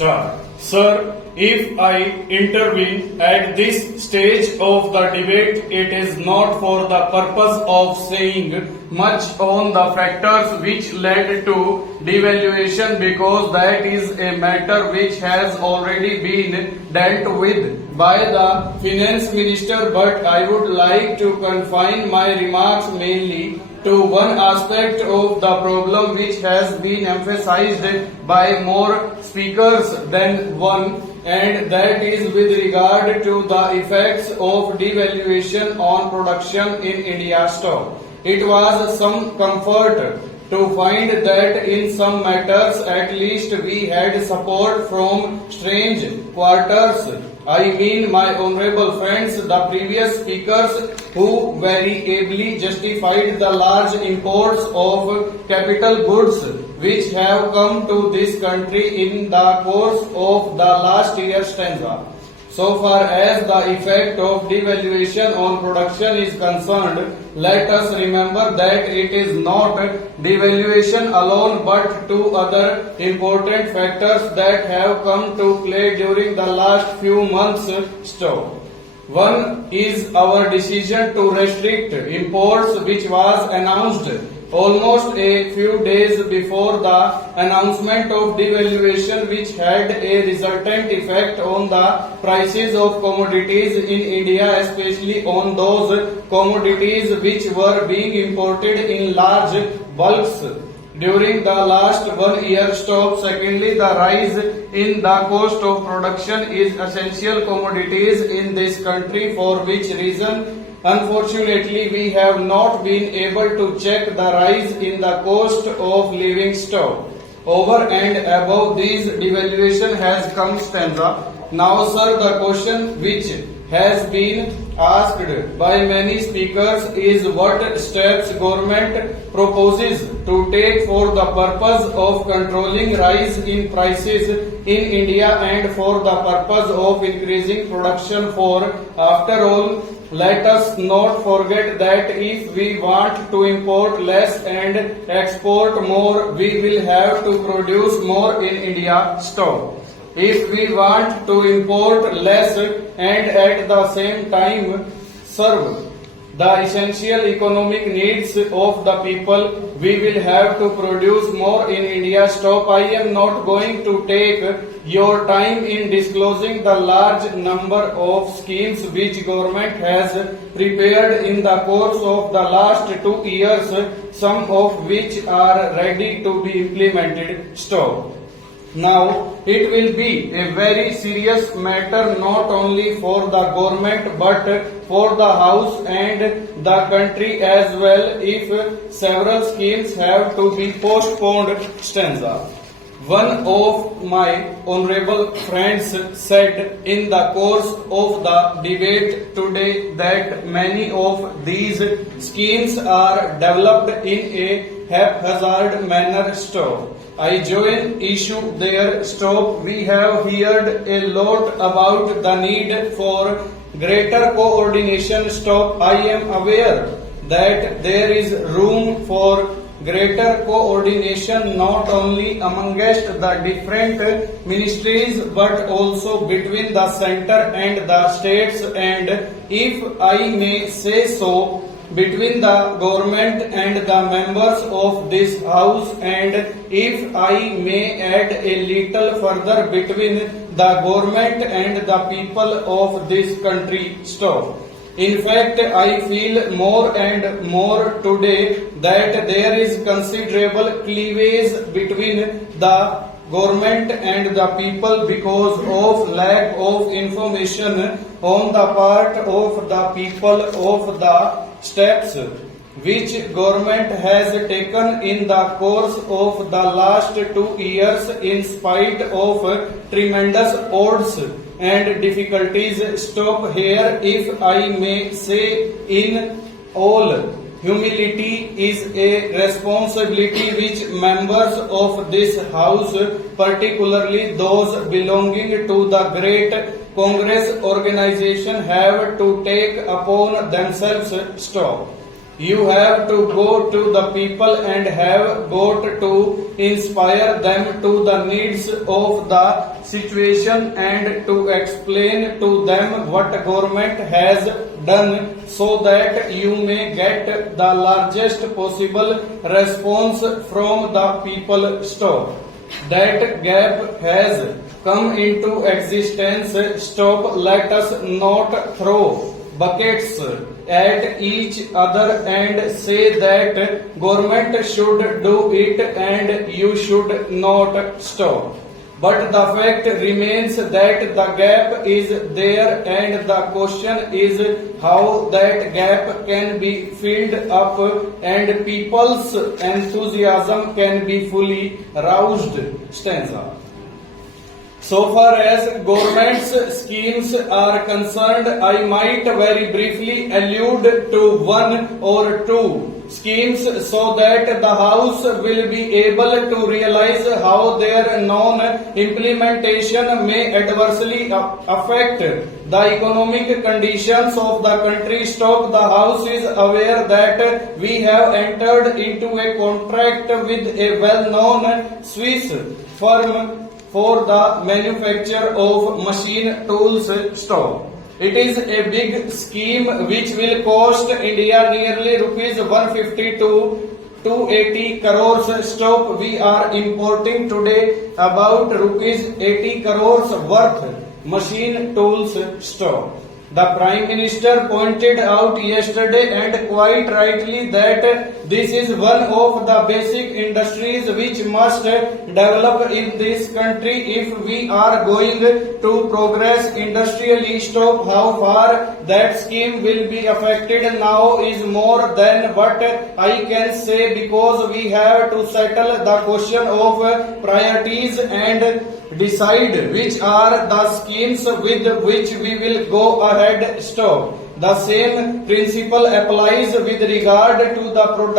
Start. Sir, if I intervene at this stage of the debate, it is not for the purpose of saying much on the factors which led to devaluation, because that is a matter which has already been dealt with by the finance minister, but I would like to confine my remarks mainly to one aspect of the problem which has been emphasized by more speakers than one, and that is with regard to the effects of devaluation on production in India stock. It was some comfort to find that in some matters at least we had support from strange quarters. I mean my honorable friends, the previous speakers, who very ably justified the large imports of capital goods which have come to this country in the course of the last year's stanza. So far as the effect of devaluation on production is concerned, let us remember that it is not devaluation alone but two other important factors that have come to play during the last few months. One is our decision to restrict imports, which was announced almost a few days before the announcement of devaluation, which had a resultant effect on the prices of commodities in India, especially on those commodities which were being imported in large bulks during the last 1 year. Secondly, the rise in the cost of production is essential commodities in this country, for which reason unfortunately we have not been able to check the rise in the cost of living stock. Over and above these, devaluation has come stanza. Now sir, the question which has been asked by many speakers is what steps government proposes to take for the purpose of controlling rise in prices in India and for the purpose of increasing production. For after all, let us not forget that if we want to import less and export more, we will have to produce more in India stock. If we want to import less and at the same time serve the essential economic needs of the people, we will have to produce more in India stock. I am not going to take your time in disclosing the large number of schemes which government has prepared in the course of the last 2 years, some of which are ready to be implemented stock. Now, it will be a very serious matter not only for the government but for the House and the country as well if several schemes have to be postponed. Stanza. One of my honorable friends said in the course of the debate today that many of these schemes are developed in a haphazard manner. Stop. I join issue there. Stop. We have heard a lot about the need for greater coordination. Stop. I am aware that there is room for greater coordination not only amongst the different ministries but also between the center and the states, and if I may say so, between the government and the members of this house, and if I may add a little further, between the government and the people of this country. Stop. In fact, I feel more and more today that there is considerable cleavage between the government and the people because of lack of information on the part of the people of the steps which government has taken in the course of the last 2 years in spite of tremendous odds and difficulties. Stop here, if I may say in all humility, is a responsibility which members of this house, particularly those belonging to the great Congress organization, have to take upon themselves. Stop. You have to go to the people and have got to inspire them to the needs of the situation and to explain to them what government has done so that you may get the largest possible response from the people. Stop. That gap has come into existence. Stop. Let us not throw buckets at each other and say that government should do it and you should not stop. But the fact remains that the gap is there and the question is how that gap can be filled up and people's enthusiasm can be fully roused. Stanza. So far as government's schemes are concerned, I might very briefly allude to one or two schemes so that the House will be able to realize how their non-implementation may adversely affect the economic conditions of the country. Stop. The House is aware that we have entered into a contract with a well-known Swiss firm for the manufacture of machine tools. Stop. It is a big scheme which will cost India nearly rupees 150 to 280 crores. Stop. We are importing today about rupees 80 crores worth machine tools. Stop. The Prime Minister pointed out yesterday and quite rightly that this is one of the basic industries which must develop in this country if we are going to progress industrially. Stop. How far that scheme will be affected now is more than what I can say because we have to settle the question of priorities and decide which are the schemes with which we will go ahead. Stop. The same principle applies with regard to the product